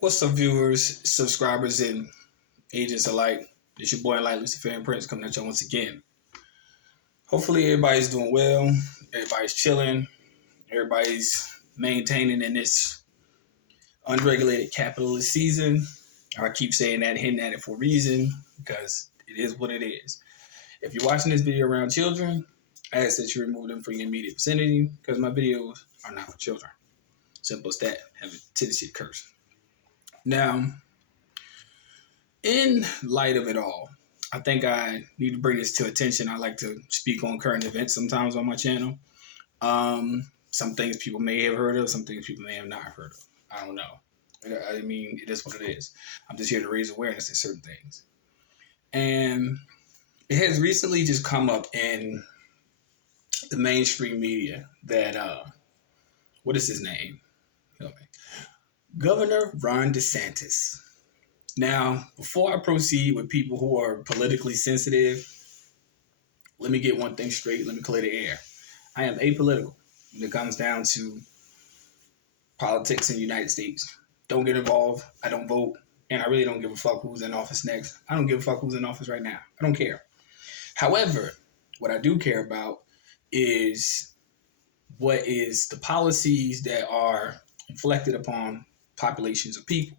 What's up, viewers, subscribers, and agents alike? It's your boy Enlightened Luciferian Prince coming at you once again. Hopefully, everybody's doing well. Everybody's chilling. Everybody's maintaining in this unregulated capitalist season. I keep saying that, hinting at it for a reason, because it is what it is. If you're watching this video around children, I ask that you remove them from your immediate vicinity, because my videos are not for children. Simple as that. Have a tendency to curse. Now, in light of it all, I think I need to bring this to attention. I like to speak on current events sometimes on my channel. Some things people may have heard of, some things people may have not heard of. I don't know. I mean, it is what it is. I'm just here to raise awareness to certain things. And it has recently just come up in the mainstream media that, what is his name? Governor Ron DeSantis. Now, before I proceed with people who are politically sensitive, let me get one thing straight. Let me clear the air. I am apolitical when it comes down to politics in the United States. Don't get involved. I don't vote. And I really don't give a fuck who's in office next. I don't give a fuck who's in office right now. I don't care. However, what I do care about is what is the policies that are inflicted upon populations of people.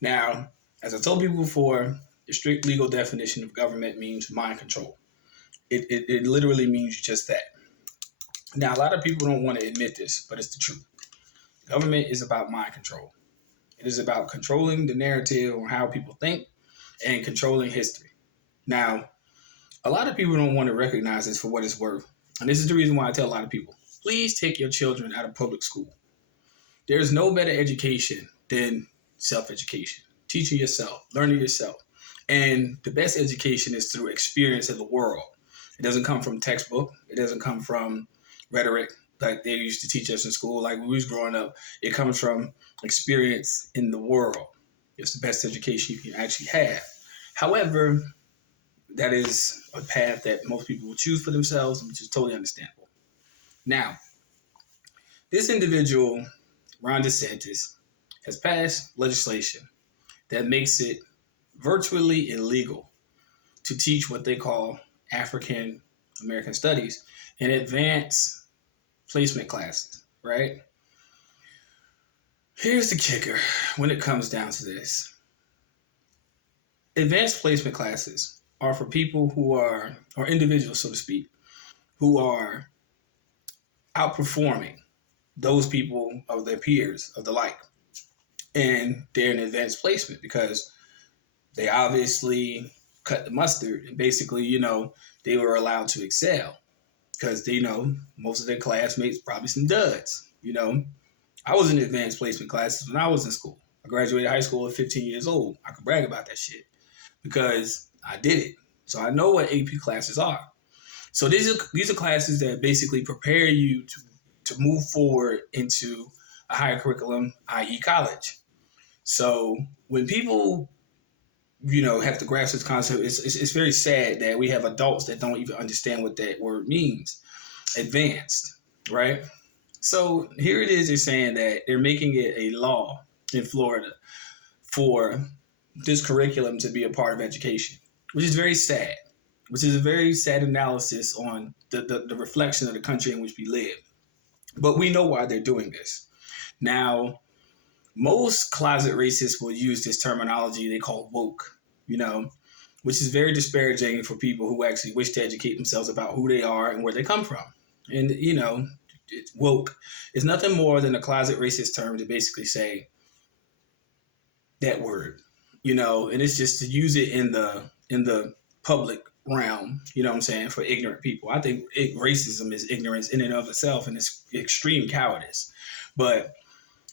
Now, as I told people before, the strict legal definition of government means mind control. It literally means just that. Now, a lot of people don't want to admit this, but it's the truth. Government is about mind control. It is about controlling the narrative on how people think and controlling history. Now, a lot of people don't want to recognize this for what it's worth. And this is the reason why I tell a lot of people, please take your children out of public school. There's no better education than self-education. Teaching yourself, learning yourself. And the best education is through experience in the world. It doesn't come from textbook. It doesn't come from rhetoric like they used to teach us in school. Like when we was growing up, it comes from experience in the world. It's the best education you can actually have. However, that is a path that most people will choose for themselves, which is totally understandable. Now, this individual, Ron DeSantis, has passed legislation that makes it virtually illegal to teach what they call African American studies in advanced placement classes, right? Here's the kicker when it comes down to this. Advanced placement classes are for people who are, or individuals, so to speak, who are outperforming those people of their peers of the like. And they're in advanced placement because they obviously cut the mustard and basically, they were allowed to excel because most of their classmates probably some duds. I was in advanced placement classes when I was in school. I graduated high school at 15 years old. I could brag about that shit because I did it. So I know what AP classes are. So these are classes that basically prepare you to move forward into a higher curriculum, i.e. college. So when people, have to grasp this concept, it's very sad that we have adults that don't even understand what that word means. Advanced, right? So here it is, they're saying that they're making it a law in Florida for this curriculum to be a part of education, which is very sad, which is a very sad analysis on the reflection of the country in which we live. But we know why they're doing this. Now, most closet racists will use this terminology they call woke, which is very disparaging for people who actually wish to educate themselves about who they are and where they come from. And, woke is nothing more than a closet racist term to basically say that word, and it's just to use it in the public realm, for ignorant people. I think racism is ignorance in and of itself, and it's extreme cowardice. But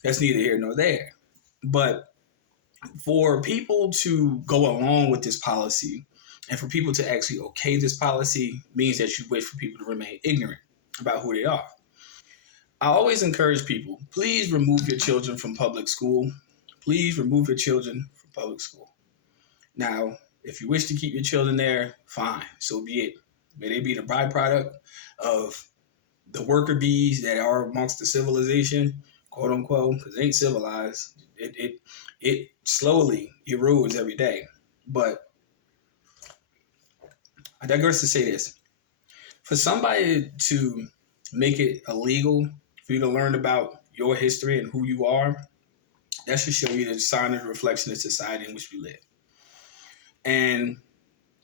that's neither here nor there. But for people to go along with this policy and for people to actually okay this policy means that you wish for people to remain ignorant about who they are. I always encourage people, please remove your children from public school. Please remove your children from public school. Now, if you wish to keep your children there, fine, so be it. May they be the byproduct of the worker bees that are amongst the civilization, quote unquote, because they ain't civilized. It slowly erodes every day. But I digress to say this: for somebody to make it illegal for you to learn about your history and who you are, that should show you the sign of reflection of society in which we live. And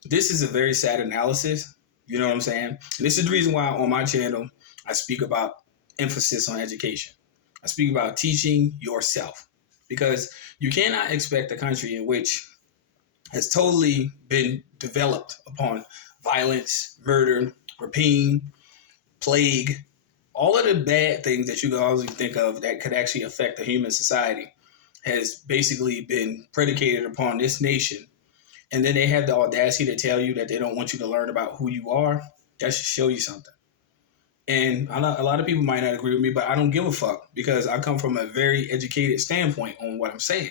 this is a very sad analysis. You know what I'm saying? And this is the reason why on my channel I speak about emphasis on education. I speak about teaching yourself, because you cannot expect a country in which has totally been developed upon violence, murder, rapine, plague, all of the bad things that you can always think of that could actually affect the human society has basically been predicated upon this nation. And then they have the audacity to tell you that they don't want you to learn about who you are. That should show you something. And a lot of people might not agree with me, but I don't give a fuck, because I come from a very educated standpoint on what I'm saying.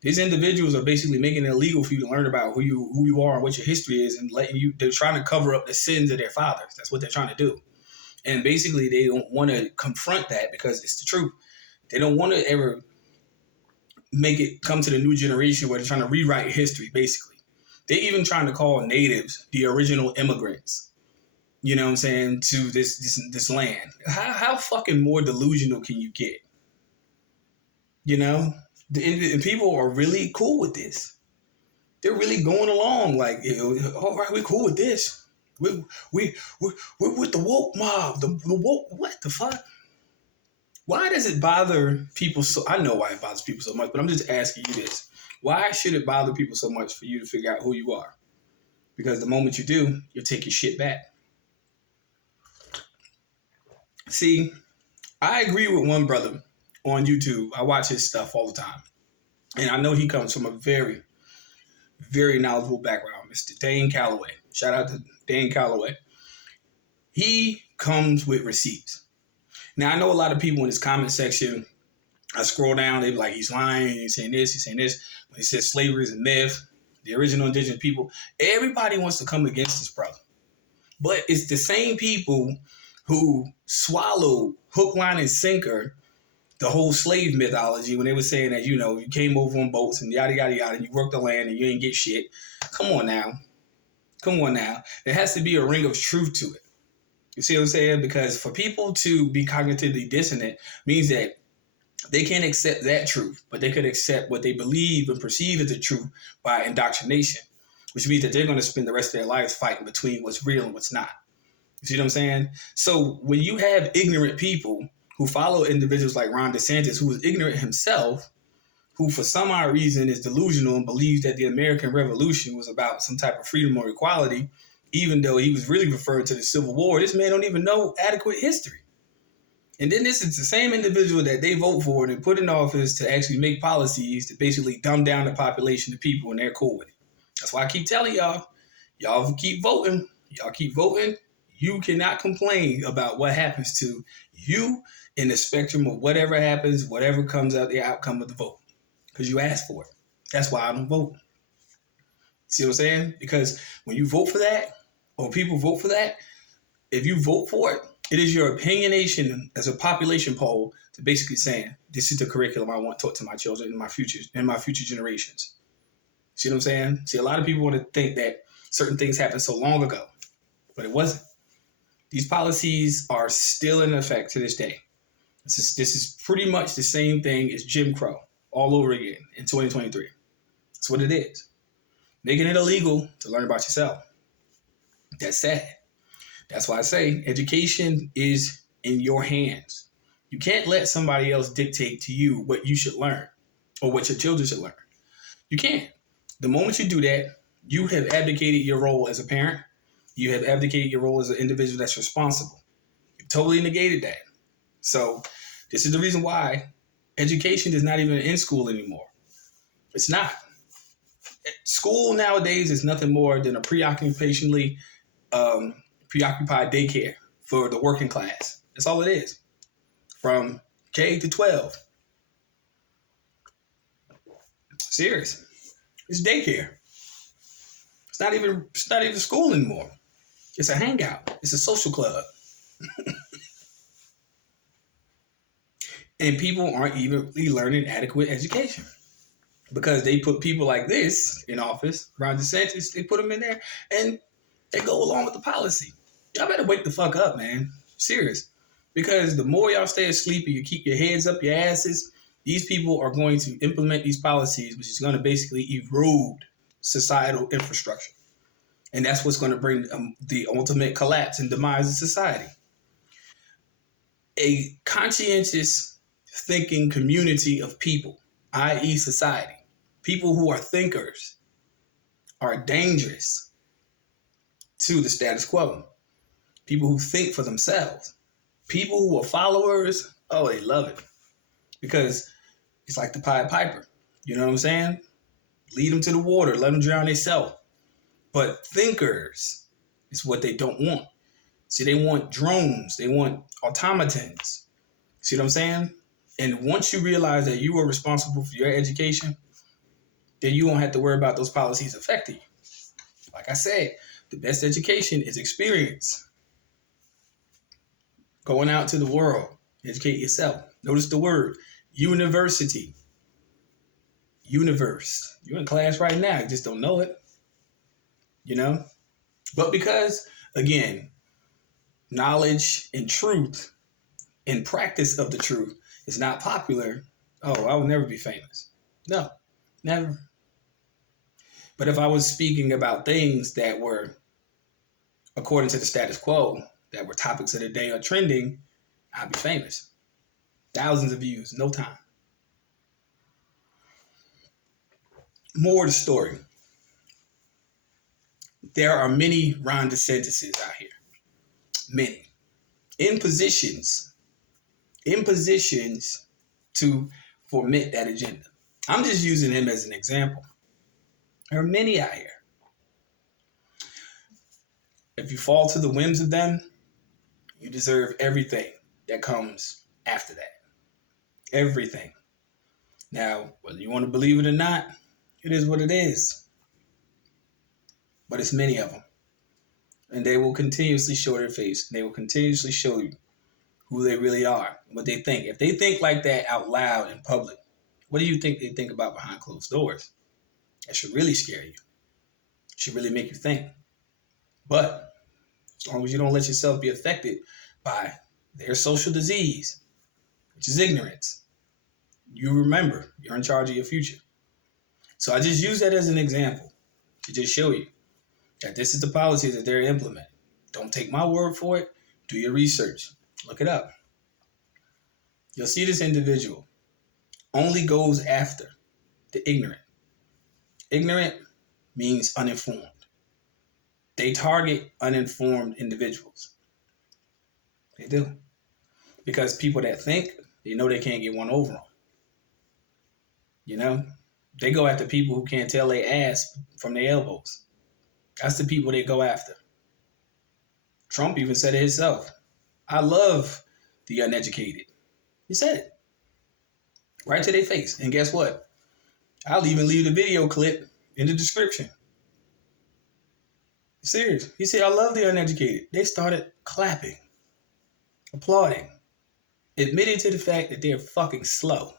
These individuals are basically making it illegal for you to learn about who you are and what your history is, and they're trying to cover up the sins of their fathers. That's what they're trying to do. And basically they don't want to confront that because it's the truth. They don't want to ever make it come to the new generation where they're trying to rewrite history, basically. They're even trying to call natives the original immigrants, you know what I'm saying, to this land. How fucking more delusional can you get? You know? And people are really cool with this. They're really going along like, all right, we're cool with this. We're with the woke mob. The woke, what the fuck? Why does it bother people so? I know why it bothers people so much, but I'm just asking you this. Why should it bother people so much for you to figure out who you are? Because the moment you do, you'll take your shit back. See, I agree with one brother on YouTube. I watch his stuff all the time. And I know he comes from a very, very knowledgeable background, Mr. Dane Calloway. Shout out to Dane Calloway. He comes with receipts. Now, I know a lot of people in this comment section, I scroll down, they be like, he's lying, he's saying this, he's saying this. When he says slavery is a myth, the original indigenous people, everybody wants to come against this brother. But it's the same people who swallowed hook, line, and sinker the whole slave mythology when they were saying that, you know, you came over on boats and yada, yada, yada, and you worked the land and you ain't get shit. Come on now. There has to be a ring of truth to it. You see what I'm saying? Because for people to be cognitively dissonant means that they can't accept that truth, but they could accept what they believe and perceive as the truth by indoctrination, which means that they're going to spend the rest of their lives fighting between what's real and what's not. You see what I'm saying? So when you have ignorant people who follow individuals like Ron DeSantis, who is ignorant himself, who for some odd reason is delusional and believes that the American Revolution was about some type of freedom or equality, even though he was really referring to the Civil War, this man don't even know adequate history. And then this is the same individual that they vote for and put in office to actually make policies to basically dumb down the population of people, and they're cool with it. That's why I keep telling y'all keep voting. Y'all keep voting. You cannot complain about what happens to you in the spectrum of whatever happens, whatever comes out the outcome of the vote, because you asked for it. That's why I don't vote. See what I'm saying? Because when you vote for that, or people vote for that, if you vote for it, it is your opinionation as a population poll to basically saying, this is the curriculum I want taught to my children and my future generations. See what I'm saying? See, a lot of people want to think that certain things happened so long ago, but it wasn't. These policies are still in effect to this day. This is pretty much the same thing as Jim Crow all over again in 2023. That's what it is. Making it illegal to learn about yourself. That's sad. That's why I say education is in your hands. You can't let somebody else dictate to you what you should learn or what your children should learn. You can't. The moment you do that, you have abdicated your role as a parent. You have abdicated your role as an individual that's responsible. You've totally negated that. So this is the reason why education is not even in school anymore. It's not. School nowadays is nothing more than a preoccupied daycare for the working class. That's all it is. From K to 12. Serious. It's daycare. It's not even school anymore. It's a hangout. It's a social club. And people aren't even really learning adequate education because they put people like this in office. Ron DeSantis, they put them in there and they go along with the policy. Y'all better wake the fuck up, man. Serious. Because the more y'all stay asleep and you keep your heads up your asses, these people are going to implement these policies, which is going to basically erode societal infrastructure. And that's what's going to bring the ultimate collapse and demise of society. A conscientious thinking community of people, i.e. society, people who are thinkers, are dangerous to the status quo. People who think for themselves. People who are followers, oh, they love it. Because it's like the Pied Piper. You know what I'm saying? Lead them to the water, let them drown themselves. But thinkers is what they don't want. See, they want drones. They want automatons. See what I'm saying? And once you realize that you are responsible for your education, then you won't have to worry about those policies affecting you. Like I said, the best education is experience. Going out to the world, educate yourself. Notice the word, university. Universe. You're in class right now, you just don't know it. You know? But because, again, knowledge and truth and practice of the truth is not popular, oh, I will never be famous. No, never. But if I was speaking about things that were, according to the status quo, that were topics of the day or trending, I'd be famous. Thousands of views, no time. More of the story. There are many Ron DeSantises out here. Many. In positions to foment that agenda. I'm just using him as an example. There are many out here. If you fall to the whims of them, you deserve everything that comes after that. Everything. Now, whether you want to believe it or not, it is what it is. But it's many of them. And they will continuously show their face. They will continuously show you who they really are, what they think. If they think like that out loud in public, what do you think they think about behind closed doors? That should really scare you. It should really make you think. But as long as you don't let yourself be affected by their social disease, which is ignorance, you remember you're in charge of your future. So I just use that as an example to just show you that this is the policy that they're implementing. Don't take my word for it. Do your research. Look it up. You'll see this individual only goes after the ignorant. Ignorant means uninformed. They target uninformed individuals. They do. Because people that think, they know they can't get one over them. You know? They go after people who can't tell their ass from their elbows. That's the people they go after. Trump even said it himself. I love the uneducated. He said it. Right to their face. And guess what? I'll even leave the video clip in the description. Serious. He said, I love the uneducated. They started clapping, applauding, admitting to the fact that they're fucking slow.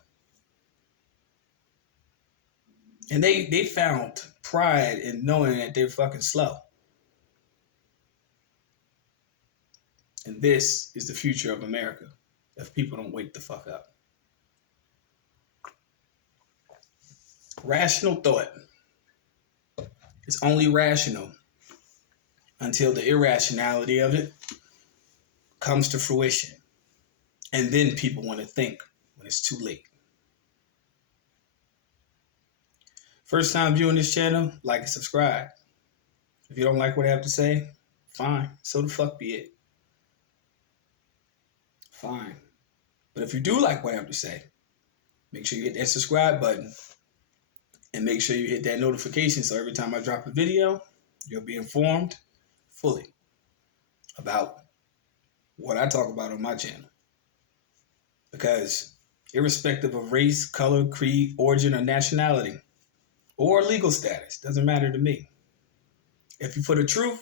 And they found pride in knowing that they're fucking slow. And this is the future of America if people don't wake the fuck up. Rational thought is only rational until the irrationality of it comes to fruition. And then people want to think when it's too late. First time viewing this channel, like and subscribe. If you don't like what I have to say, fine. So the fuck be it. Fine. But if you do like what I have to say, make sure you hit that subscribe button. And make sure you hit that notification so every time I drop a video, you'll be informed fully about what I talk about on my channel. Because irrespective of race, color, creed, origin, or nationality, or legal status, doesn't matter to me. If you're for the truth,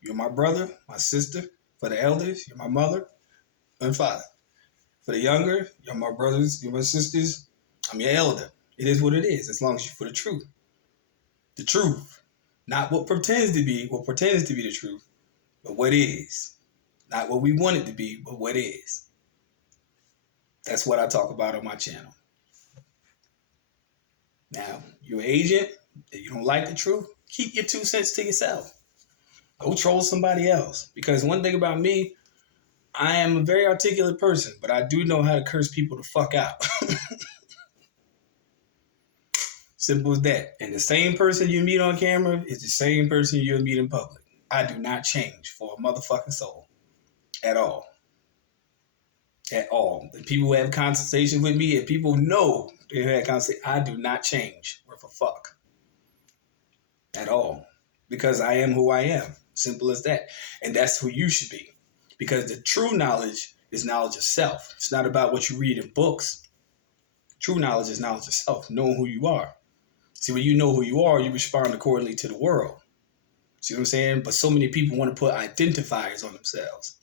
you're my brother, my sister. For the elders, you're my mother and father. For the younger, you're my brothers, you're my sisters, I'm your elder. It is what it is, as long as you're for the truth. The truth. Not what pretends to be the truth, but what is. Not what we want it to be, but what is. That's what I talk about on my channel. Now, you're an agent, if you don't like the truth, keep your 2 cents to yourself. Go troll somebody else. Because one thing about me, I am a very articulate person, but I do know how to curse people the fuck out. Simple as that. And the same person you meet on camera is the same person you'll meet in public. I do not change for a motherfucking soul. At all. At all. The people who have conversations with me, and people know they had conversations, I do not change worth a fuck. At all. Because I am who I am. Simple as that. And that's who you should be. Because the true knowledge is knowledge of self. It's not about what you read in books. True knowledge is knowledge of self, knowing who you are. See, when you know who you are, you respond accordingly to the world. See what I'm saying? But so many people want to put identifiers on themselves.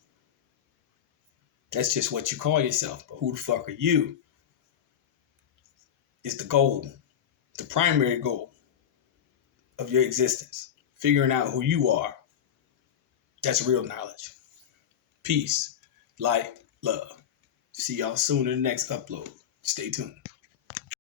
That's just what you call yourself. But who the fuck are you? Is the goal, the primary goal of your existence. Figuring out who you are. That's real knowledge. Peace, light, love. See y'all soon in the next upload. Stay tuned.